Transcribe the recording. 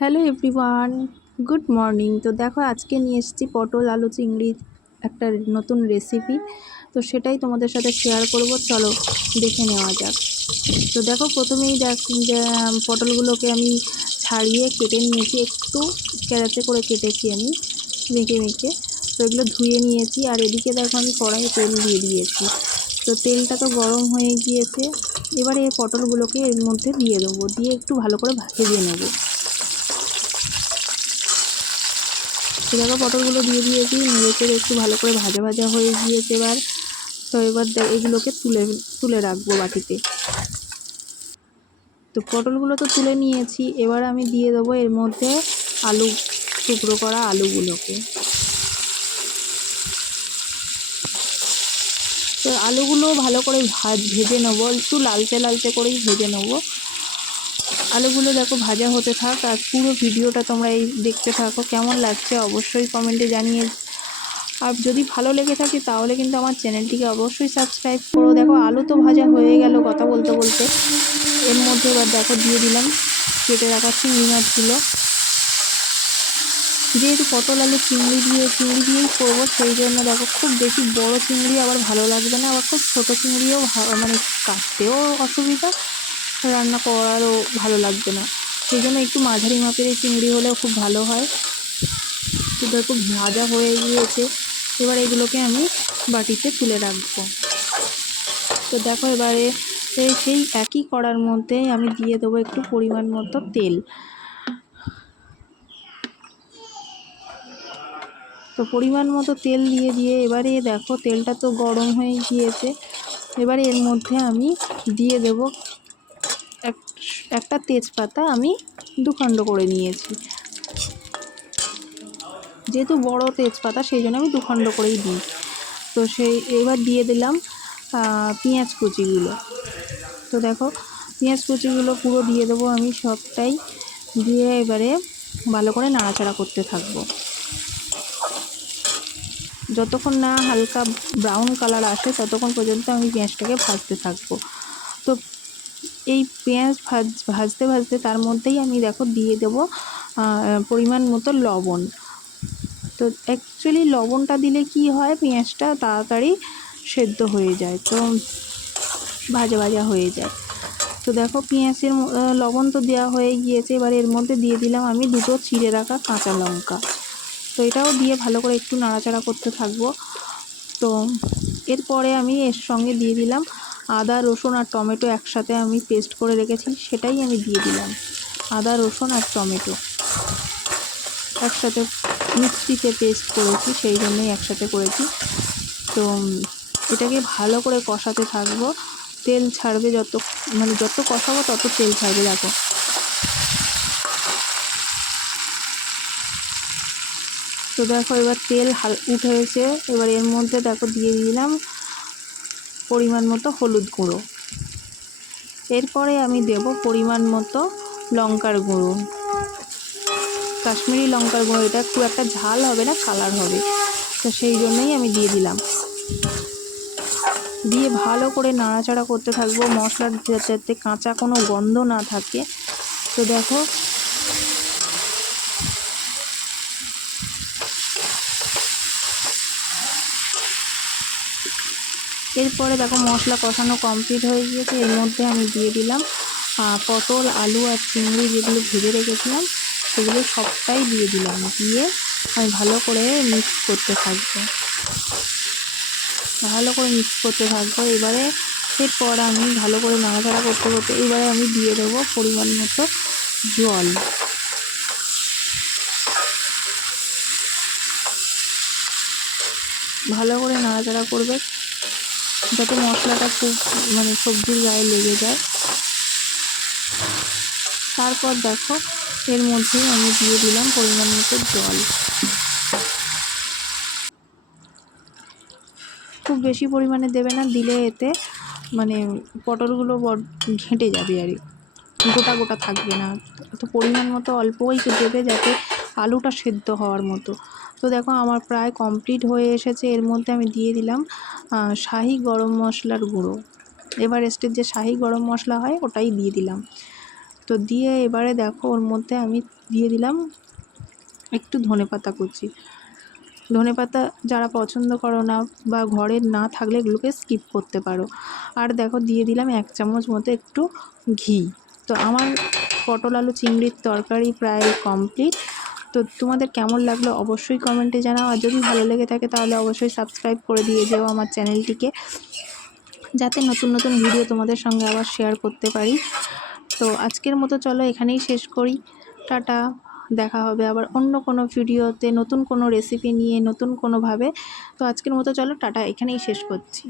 Hello everyone, good morning. তো দেখো আজকে নিয়ে এসেছি পটল আলু চিংড়ির একটা নতুন রেসিপি। তো সেটাই তোমাদের সাথে শেয়ার করব, চলো দেখে নেওয়া যাক। তো দেখো প্রথমেই যে পটলগুলোকে আমি ছাড়িয়ে কেটে নিয়েছি, একটু ক্যারাচে করে কেটেছি আমি মেখে মেখে। তো এগুলো ধুয়ে নিয়েছি, আর এদিকে দেখো আমি কড়াইয়ে তেল দিয়ে দিয়েছি। তো তেলটা তো গরম হয়ে গিয়েছে, এবারে এই পটলগুলোকে এর মধ্যে দিয়ে দেবো, দিয়ে একটু ভালো করে ভেজে নেবো। তো দেখো পটলগুলো দিয়ে দিয়েছি, নেড়ে চেড়ে একটু ভালো করে ভাজা ভাজা হয়ে গিয়েছে এবার। তো এবার এগুলোকে তুলে তুলে রাখবো বাটিতে। তো পটলগুলো তো তুলে নিয়েছি, এবার আমি দিয়ে দেবো এর মধ্যে আলু, টুকরো করা আলুগুলোকে। তো আলুগুলো ভালো করে ভেজে নেবো, একটু লালচে লালচে করেই ভেজে নেবো। আলুগুলো দেখো ভাজা হতে থাক, আর পুরো ভিডিওটা তোমরা এই দেখতে থাকো। কেমন লাগছে অবশ্যই কমেন্টে জানিয়ে। আর যদি ভালো লেগে থাকে তাহলে কিন্তু আমার চ্যানেলটিকে অবশ্যই সাবস্ক্রাইব করো। দেখো আলু তো ভাজা হয়ে গেল কথা বলতে বলতে। এর মধ্যে এবার দেখো দিয়ে দিলাম কেটে রাখা চিংড়ি মাছগুলো। যেহেতু পটল আলু চিংড়ি দিয়েই করবো, সেই জন্য দেখো খুব বেশি বড় চিংড়ি আবার ভালো লাগবে না, আবার খুব ছোটো চিংড়িও মানে কাটতেও অসুবিধা, রান্না করারও ভালো লাগবে না। সেই জন্য একটু মাঝারি মাপের এই চিংড়ি হলেও খুব ভালো হয়। তো দেখো ভাজা হয়ে গিয়েছে, এবার এগুলোকে আমি বাটিতে তুলে রাখবো। তো দেখো এবারে সেই একই কড়ার মধ্যে আমি দিয়ে দেবো একটু পরিমাণ মতো তেল। তো পরিমাণ মতো তেল দিয়ে এবারে দেখো তেলটা তো গরম হয়ে গিয়েছে, এবারে এর মধ্যে আমি দিয়ে দেবো একটা তেজপাতা আমি দুখণ্ড করে নিয়েছি। যেহেতু বড় তেজপাতা সেই জন্য আমি দুখণ্ড করেই দিই। তো এবার দিয়ে দিলাম পেঁয়াজ কুচিগুলো। তো দেখো পেঁয়াজ কুচিগুলো পুরো দিয়ে দেবো আমি সবটাই, দিয়ে এবারে ভালো করে নাড়াচাড়া করতে থাকবো যতক্ষণ না হালকা ব্রাউন কালার আসে, ততক্ষণ পর্যন্ত আমি পেঁয়াজটাকে ভাজতে থাকবো। তো এই পেঁয়াজ ভাজতে ভাজতে তার মধ্যেই আমি দেখো দিয়ে দেবো পরিমাণ মতো লবণ। তো অ্যাকচুয়ালি লবণটা দিলে কি হয়, পেঁয়াজটা তাড়াতাড়ি সেদ্ধ হয়ে যায়, তো ভাজা ভাজা হয়ে যায়। তো দেখো পেঁয়াজের লবণ তো দেওয়া হয়ে গিয়েছে, এবার এর মধ্যে দিয়ে দিলাম আমি দুটো চিড়ে রাখা কাঁচা লঙ্কা। তো এটাও দিয়ে ভালো করে একটু নাড়াচাড়া করতে থাকবো। তো এরপরে আমি এর সঙ্গে দিয়ে দিলাম আদা রসুন আর টমেটো একসাথে আমি পেস্ট করে রেখেছি, সেটাই আমি দিয়ে দিলাম। আদা রসুন আর টমেটো একসাথে মিক্সিতে পেস্ট করেছি, সেই জন্যই একসাথে করেছি। তো এটাকে ভালো করে কষাতে থাকবো, তেল ছাড়বে যত কষাবো তত তেল ছাড়বে। দেখো তো দেখো এবার তেল উঠে এসে, এবার এর মধ্যে দেখো দিয়ে দিলাম পরিমাণ মতো হলুদ গুঁড়ো। এরপরে আমি দেব পরিমাণ মতো লঙ্কার গুঁড়ো, কাশ্মীরি লঙ্কার গুঁড়ো। এটা খুব একটা ঝাল হবে না, কালার হবে, তো সেই জন্যই আমি দিয়ে দিলাম। দিয়ে ভালো করে নাড়াচাড়া করতে থাকবো, মশলার যাতে কাঁচা কোনো গন্ধ না থাকে। তো দেখো এরপরে দেখো মশলা কষানো কমপ্লিট হয়ে গিয়েছে, এর মধ্যে আমি দিয়ে দিলাম পটল আলু আর চিংড়ি যেগুলো ভেজে রেখেছিলাম, সেগুলো সবটাই দিয়ে দিলাম। দিয়ে আমি ভালো করে মিক্স করতে থাকবো, এবারে এরপর আমি ভালো করে নাড়াচাড়া করতে করতে এবারে আমি দিয়ে দেবো পরিমাণ মতো জল। ভালো করে নাড়াচাড়া করবে যাতে মশলাটা খুব সবজির গায়ে লেগে যায়। তারপর দেখো এর মধ্যেই আমি দিয়ে দিলাম পরিমাণ মতো জল। খুব বেশি পরিমাণে দেবে না, দিলে এতে পটলগুলো ঘেঁটে যাবে, আর গোটা গোটা থাকবে না। তো পরিমাণ মতো অল্পই দেবে যাতে আলুটা সেদ্ধ হওয়ার মতো। তো দেখো আমার প্রায় কমপ্লিট হয়ে এসেছে, এর মধ্যে আমি দিয়ে দিলাম শাহি গরম মশলার গুঁড়ো। এভারেস্টের যে শাহি গরম মশলা হয় ওটাই দিয়ে দিলাম। তো দিয়ে এবারে দেখো ওর মধ্যে আমি দিয়ে দিলাম একটু ধনেপাতা কুচি। ধনেপাতা যারা পছন্দ করো না বা ঘরের না থাকলে এগুলোকে স্কিপ করতে পারো। আর দেখো দিয়ে দিলাম 1 চামচ মতো একটু ঘি। তো আমার পটল আলু চিংড়ির তরকারি প্রায় কমপ্লিট। তো তোমাদের কেমন লাগলো অবশ্যই কমেন্টে জানাও। আর যদি ভালো লেগে থাকে তাহলে অবশ্যই সাবস্ক্রাইব করে দিয়ে যেও আমার চ্যানেলটিকে, যাতে নতুন নতুন ভিডিও তোমাদের সঙ্গে আবার শেয়ার করতে পারি। তো আজকের মতো চলো এখানেই শেষ করি। টাটা। দেখা হবে আবার অন্য কোনো ভিডিওতে, নতুন কোনো রেসিপি নিয়ে, নতুন কোনোভাবে। তো আজকের মতো চলো টাটা, এখানেই শেষ করছি।